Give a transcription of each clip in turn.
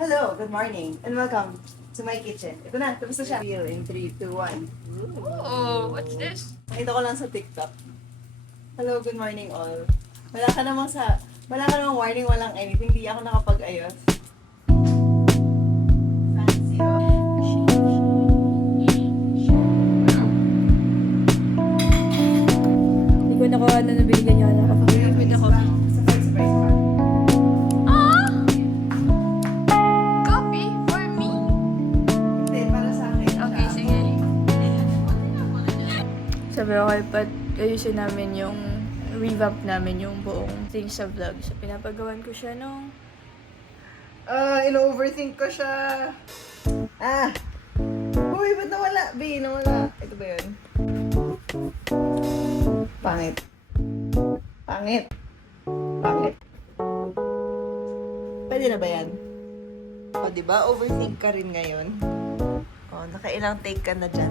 Hello, good morning, and welcome to my kitchen. Ito na, tapos na siya. Feel in 3, 2, 1. Oh, what's this? Nakita ko lang sa TikTok. Hello, good morning all. Wala ka namang warning, walang anything. Hindi ako nakapag-ayos. Fancy, oh. Hindi ko nakuha na nabigyan niya na ako. With the coffee. Surprise pa. Coffee for me? Hindi, para sa akin. Okay, sige. Sabi ko kay Pat, ayusin namin yung revamp namin yung buong thing sa vlog. So, pinapagawan ko siya nung... ino-overthink ko siya. Uy, ba't nawala? B, nawala. Ito ba yun? Pangit. Pwede na ba yan? O, diba? Overthink ka rin ngayon. O, nakailang take ka na dyan.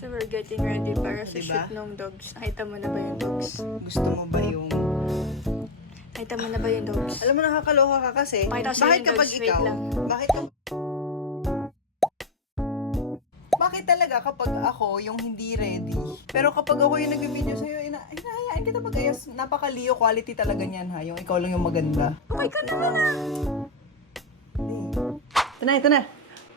So, we're getting ready para sa Diba? shoot ng dogs. Nakita mo na ba yung dogs? Gusto mo ba yung... Nakita mo na ba yung dogs? Alam mo, nakakaloka ka kasi. Pakita ko sa'yo Bakit yung kapag dogs, wait ikaw? lang. Bakit talaga kapag ako yung hindi ready? Pero kapag ako yung nag-video sa'yo, hinahayaan kita mag-ayos. Napaka-Leo quality talaga niyan ha. Yung ikaw lang yung maganda. Okay ka naman ah! Ito na.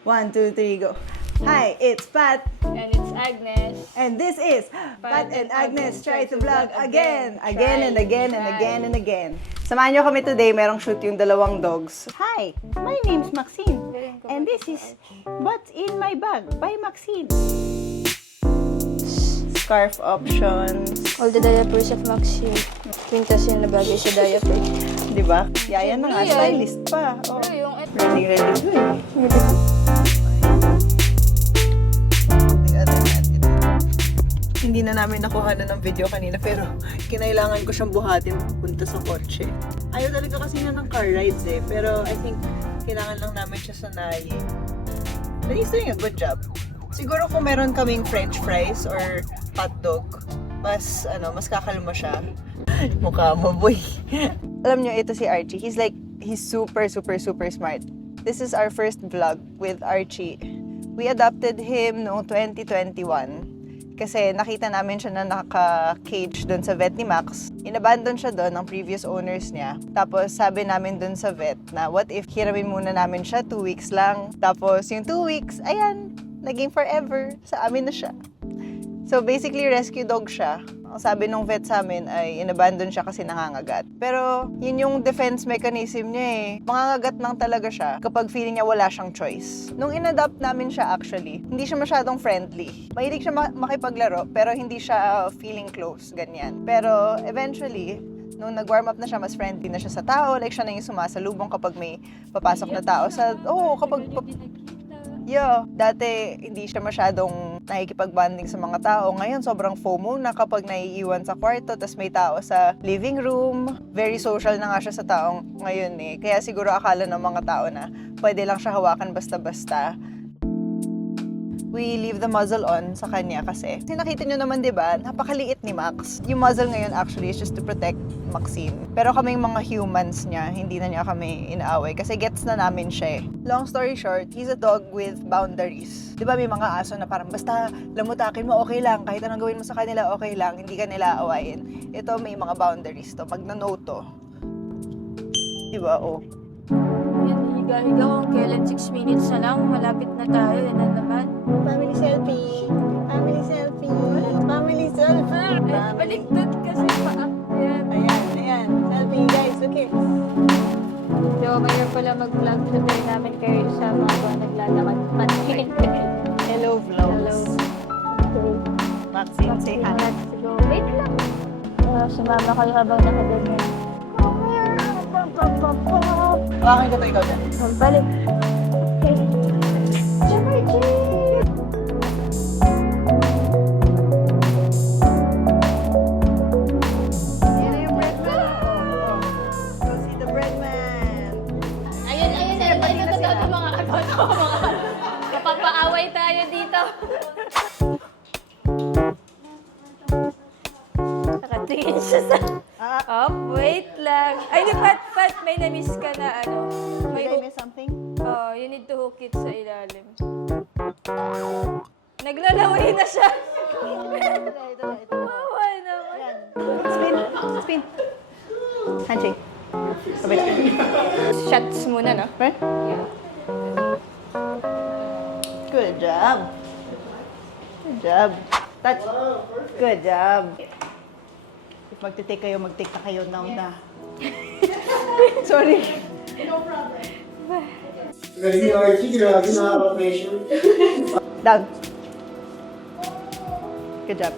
1, 2, 3, go. Hi, it's Pat. And it's Agnes. And this is Pat and Agnes try to vlog again. Again and again and again and again. Samahan nyo kami today. Merong shoot yung dalawang dogs. Hi, my name's Maxene. And this is What's in My Bag by Maxene. Scarf options. All the diapers of Maxene. Quintas yung nabagay sa diaper. Diba? Yaya na nga, stylist pa. Oh. Yung Ready. Hindi na namin nakuha na ng video kanina pero kinailangan ko siyang buhatin punta sa kotse. Ayaw talaga kasi na ng car rides eh. Pero I think kailangan lang namin siya sanayin. But he's doing a good job. Siguro kung meron kaming french fries or hotdog, mas kakalma siya. Mukha mo, boy. Alam niyo, ito si Archie. He's super smart. This is our first vlog with Archie. We adopted him noong 2021. Kasi nakita namin siya na naka-cage doon sa vet ni Max. Inabandon siya doon ng previous owners niya. Tapos sabi namin doon sa vet na what if hiramin muna namin siya 2 weeks lang. Tapos yung 2 weeks, ayan, naging forever. Sa amin na siya. So basically rescue dog siya. Ang sabi nung vet sa amin ay inabandon siya kasi nangangagat. Pero yun yung defense mechanism niya eh. Mangangagat lang talaga siya kapag feeling niya wala siyang choice. Nung in-adopt namin siya actually, hindi siya masyadong friendly. Mahilig siya makipaglaro pero hindi siya feeling close, ganyan. Pero eventually, nung nag-warm up na siya, mas friendly na siya sa tao. Like siya na yung sumasalubong kapag may papasok na tao sa... Dati hindi siya masyadong nakikipag-bonding sa mga tao. Ngayon, sobrang FOMO na kapag naiiwan sa kwarto, tas may tao sa living room. Very social na nga siya sa taong ngayon eh. Kaya siguro akala ng mga tao na pwede lang siya hawakan basta-basta. We leave the muzzle on sa kanya kasi nakita nyo naman, diba, napakaliit ni Max. Yung muzzle ngayon actually is just to protect Maxene. Pero kaming mga humans niya, hindi na niya kami inaaway kasi gets na namin siya eh. Long story short, he's a dog with boundaries. Diba may mga aso na parang basta lamutakin mo, okay lang. Kahit anong gawin mo sa kanila, okay lang. Hindi ka nila aawayin. Ito may mga boundaries to. Pag na-no to. Diba, oh. Higa-higa kung kailan 6 minutes na lang. Malapit na tayo. Yan na naman. Family selfie. Family selfie. Family selfie. Ay, baliktad kasi pa. Ayan. Selfie guys, okay. So, mayroon pala mag-vlog today namin kayo sa mga naglalakad patin. Hello vlogs. Maxene, say hi. Let's go. Wait lang. Sumama kayo habang nakaganyan. Akin ka to ikaw dyan. Balik. Kapapaaway tayo dito. Nakatingin siya sa... wait lang. Ay, Pat, may na-miss ka na ano, may Did I hook. miss something? You need to hook it sa ilalim. Naglalaway na siya. Ito. Wawa naman. Yan. Spin. Handshake. Kabila. Shots muna, no? Right? Good job. Touch. Good job. If magtitake kayo, mag-take na kayo now na. Sorry. Ready, Archie? Grabe, nakaka-pressure. Down. Good job.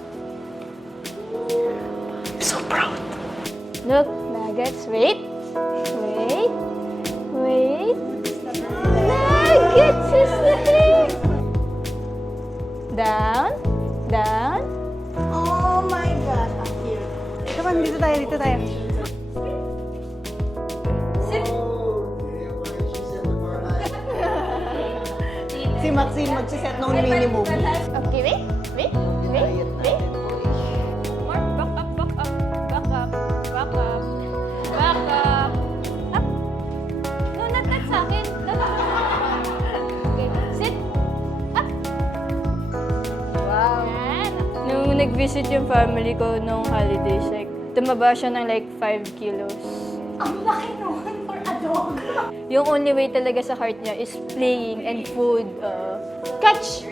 So proud. Look, nuggets. Wait. Nuggets is there. Down. Oh my gosh, how cute. Come on, dito tayo. Sit. Si Maxene magsiset ng minimum. Okay, wait. Diet natin. More. Back up. Up. No, not that sa akin. Okay, sit. Up. Wow. Yan. Nung nag-visit yung family ko nung holidays, like, tumaba siya ng like 5 kilos. Ang laki naman for a dog. Yung only way talaga sa heart niya is playing and food. Catch!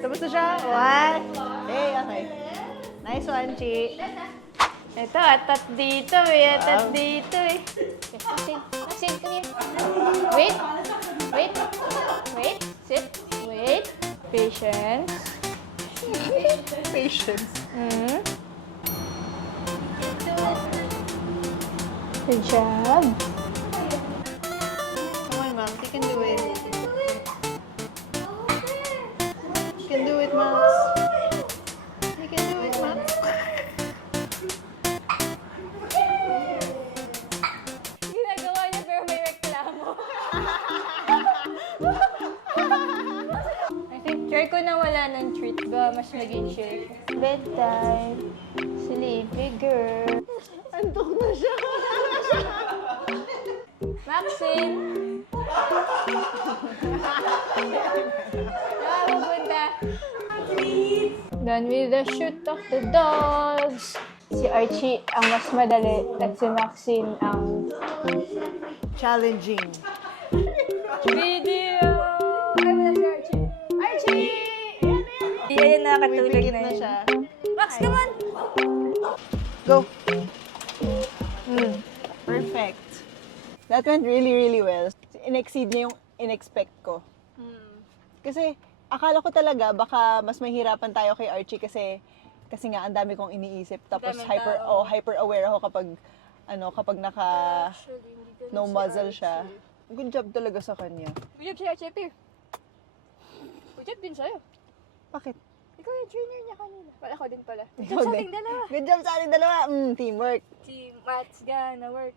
Tapos na siya. One. Hey, okay. Nice one, Chi. Ito, atat dito eh. Atat Wow. dito eh. Maxene, come here. Wait. Sit. Wait. Patience. Patience. Good job. Come on, Max. You can do it. You can do it, Max. You can do it, Max. Ginagawa niya pero may reklamo. I think try ko na wala ng treat ba, mas naging chill. Bedtime. Sleepy girl. Antok na siya. Maxene! Pupunta. Done with the shoot of the dogs. Si Archie ang mas madali at si Maxene ang Challenging. video. Ay, wala si Archie. Archie! Ayan, nakatulog Pipikit na na yun. siya. Max, come on! Go. Perfect. That went really well. In-exceed niya yung in-expect ko. Kasi akala ko talaga baka mas mahirapan tayo kay Archie kasi nga ang dami kong iniisip. Tapos Daming tao. hyper aware ako kapag naka no muzzle siya. Good job talaga sa kanya. Good job si Archie, Peer. Good job din sa'yo. Bakit? Ikaw yung trainer niya kanina. Wala ko din pala. Good Ikaw job sa din. ating dalawa. Good job sa ating dalawa. Teamwork. Team Matt's gonna work.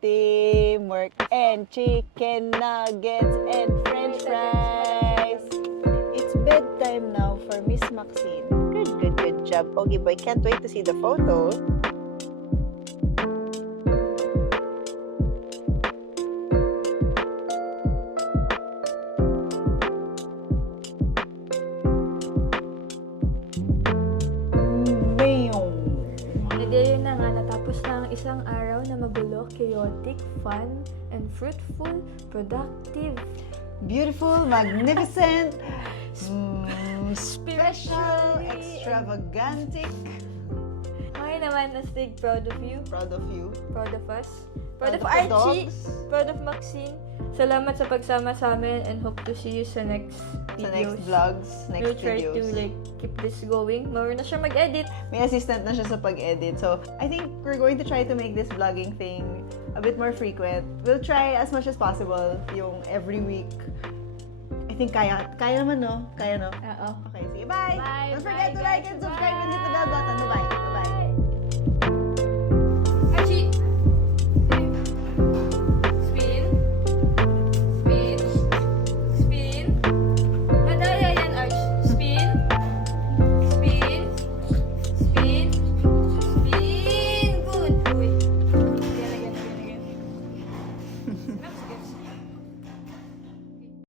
Teamwork and chicken nuggets and french fries. It's bedtime now for Miss Maxene. Good job. Doggy Boy, can't wait to see the photo. Yun na nga, natapos na ang isang araw na magulo, chaotic, fun, and fruitful, productive, Beautiful, magnificent, special, spiritually, extravagantic. Okay naman, astig, proud of you, Proud of you. proud of us, Proud proud of of the Archie, dogs. proud of Maxene. Salamat sa pagsama sa amin and hope to see you sa next Sa videos. next vlogs, We'll next try to videos. like keep this going. Mawar na siya mag-edit. May assistant na siya sa pag-edit. So, I think we're going to try to make this vlogging thing a bit more frequent. We'll try as much as possible yung every week. I think kaya naman, no? Kaya, no? Oo. Okay, sige, bye! Bye, Don't forget bye, to like guys. and subscribe and hit the bell button.